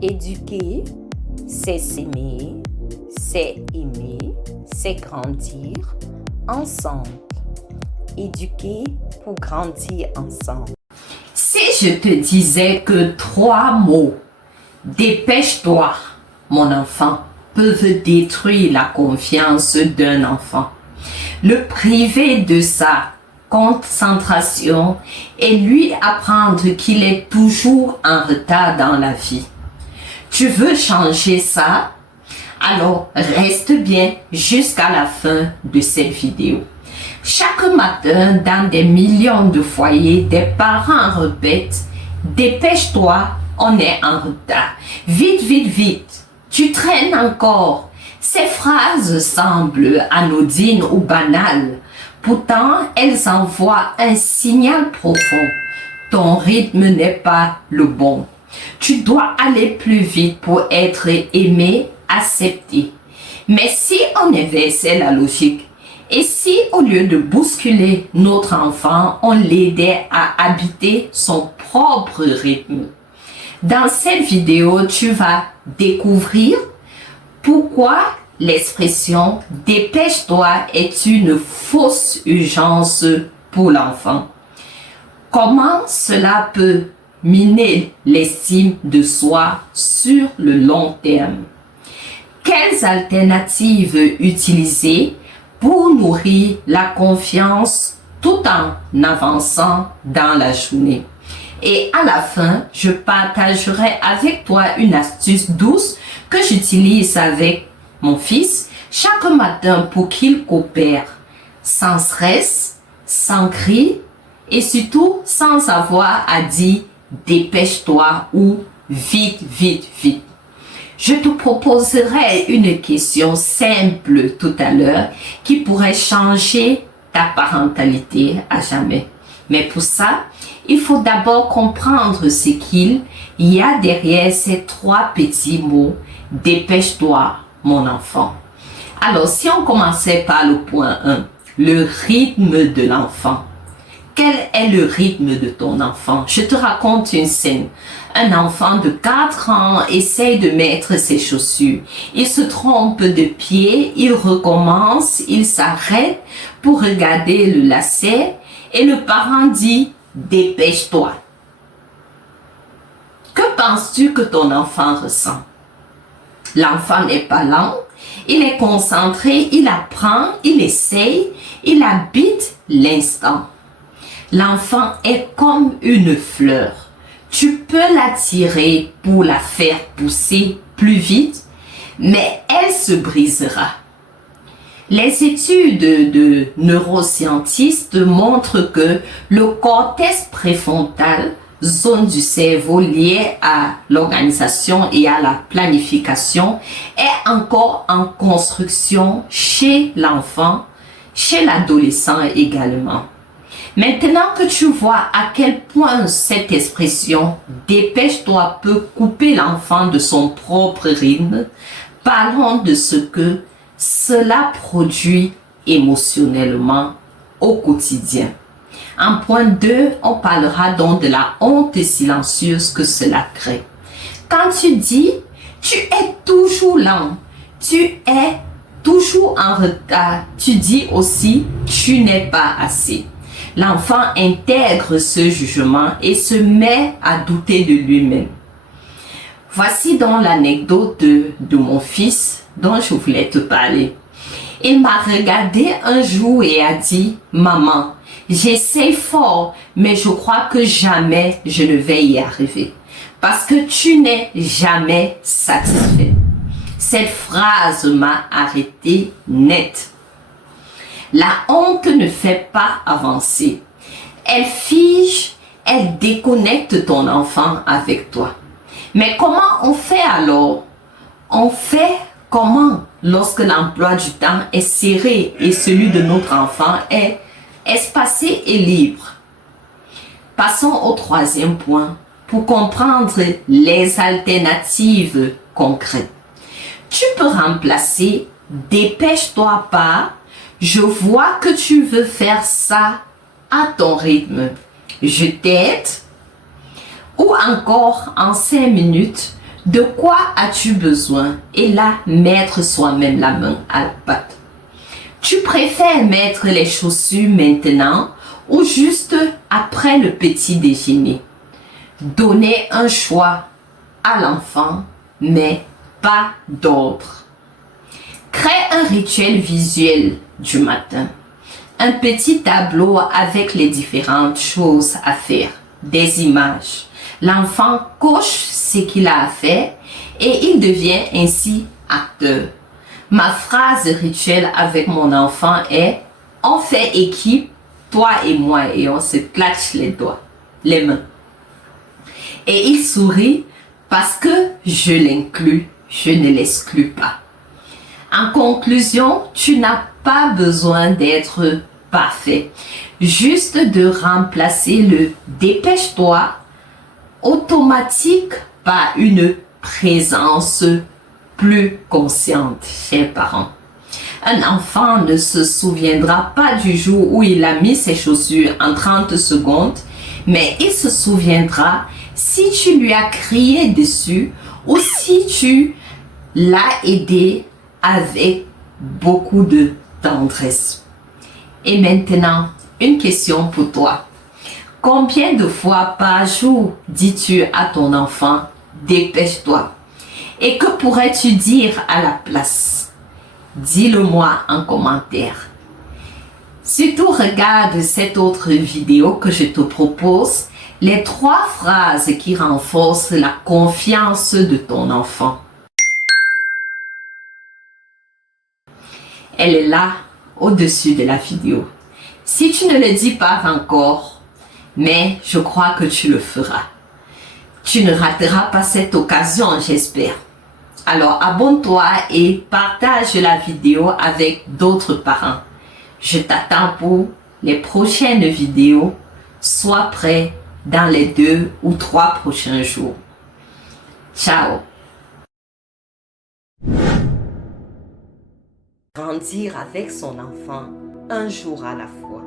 Éduquer, c'est s'aimer, c'est aimer, c'est grandir ensemble. Éduquer pour grandir ensemble. Si je te disais que 3 mots, dépêche-toi, mon enfant, peuvent détruire la confiance d'un enfant, le priver de sa concentration et lui apprendre qu'il est toujours en retard dans la vie. Tu veux changer ça? Alors reste bien jusqu'à la fin de cette vidéo. Chaque matin, dans des millions de foyers, des parents répètent « Dépêche-toi, on est en retard. Vite, vite, vite. Tu traînes encore. » Ces phrases semblent anodines ou banales. Pourtant, elles envoient un signal profond. Ton rythme n'est pas le bon. Tu dois aller plus vite pour être aimé, accepté. Mais si on inversait la logique, et si au lieu de bousculer notre enfant, on l'aidait à habiter son propre rythme? Dans cette vidéo, tu vas découvrir pourquoi l'expression « dépêche-toi » est une fausse urgence pour l'enfant. Comment cela peut miner l'estime de soi sur le long terme? Quelles alternatives utiliser pour nourrir la confiance tout en avançant dans la journée? Et à la fin, je partagerai avec toi une astuce douce que j'utilise avec mon fils chaque matin pour qu'il coopère sans stress, sans cri et surtout sans avoir à dire dépêche-toi ou vite, vite, vite. Je te proposerai une question simple tout à l'heure qui pourrait changer ta parentalité à jamais. Mais pour ça, il faut d'abord comprendre ce qu'il y a derrière ces 3 petits mots. Dépêche-toi, mon enfant. Alors, si on commençait par le point 1, le rythme de l'enfant. Quel est le rythme de ton enfant? Je te raconte une scène. Un enfant de 4 ans essaye de mettre ses chaussures. Il se trompe de pied, il recommence, il s'arrête pour regarder le lacet et le parent dit « Dépêche-toi ». Que penses-tu que ton enfant ressent? L'enfant n'est pas lent, il est concentré, il apprend, il essaye, il habite l'instant. L'enfant est comme une fleur. Tu peux l'attirer pour la faire pousser plus vite, mais elle se brisera. Les études de neuroscientistes montrent que le cortex préfrontal, zone du cerveau liée à l'organisation et à la planification, est encore en construction chez l'enfant, chez l'adolescent également. Maintenant que tu vois à quel point cette expression « dépêche-toi » peut couper l'enfant de son propre rythme, parlons de ce que cela produit émotionnellement au quotidien. En point 2, on parlera donc de la honte silencieuse que cela crée. Quand tu dis « tu es toujours lent »,« tu es toujours en retard », tu dis aussi « tu n'es pas assez ». L'enfant intègre ce jugement et se met à douter de lui-même. Voici donc l'anecdote de mon fils dont je voulais te parler. Il m'a regardé un jour et a dit « Maman, j'essaie fort, mais je crois que jamais je ne vais y arriver. Parce que tu n'es jamais satisfait. » Cette phrase m'a arrêté net. La honte ne fait pas avancer. Elle fige, elle déconnecte ton enfant avec toi. Mais comment on fait alors? On fait comment lorsque l'emploi du temps est serré et celui de notre enfant est espacé et libre? Passons au 3e point pour comprendre les alternatives concrètes. Tu peux remplacer « dépêche-toi par » je vois que tu veux faire ça à ton rythme. Je t'aide. Ou encore, en 5 minutes, De quoi as-tu besoin? Et là, mettre soi-même la main à la pâte. Tu préfères mettre les chaussures maintenant ou juste après le petit déjeuner? Donner un choix à l'enfant, mais pas d'ordre. Crée un rituel visuel du matin. Un petit tableau avec les différentes choses à faire, des images. L'enfant coche ce qu'il a à faire et il devient ainsi acteur. Ma phrase rituelle avec mon enfant est: on fait équipe, toi et moi, et on se claque les mains. Et il sourit parce que je l'inclus, je ne l'exclus pas. En conclusion, tu n'as pas besoin d'être parfait, juste de remplacer le dépêche-toi automatique par une présence plus consciente, chers parents. Un enfant ne se souviendra pas du jour où il a mis ses chaussures en 30 secondes, mais il se souviendra si tu lui as crié dessus ou si tu l'as aidé avec beaucoup de tendresse. Et maintenant, une question pour toi. Combien de fois par jour dis-tu à ton enfant « dépêche-toi » ? Et que pourrais-tu dire à la place? Dis-le-moi en commentaire. Surtout, regarde cette autre vidéo que je te propose, les 3 phrases qui renforcent la confiance de ton enfant. Elle est là, au-dessus de la vidéo. Si tu ne le dis pas encore, mais je crois que tu le feras. Tu ne rateras pas cette occasion, j'espère. Alors abonne-toi et partage la vidéo avec d'autres parents. Je t'attends pour les prochaines vidéos. Sois prêt dans les 2 ou 3 prochains jours. Ciao! Grandir avec son enfant un jour à la fois.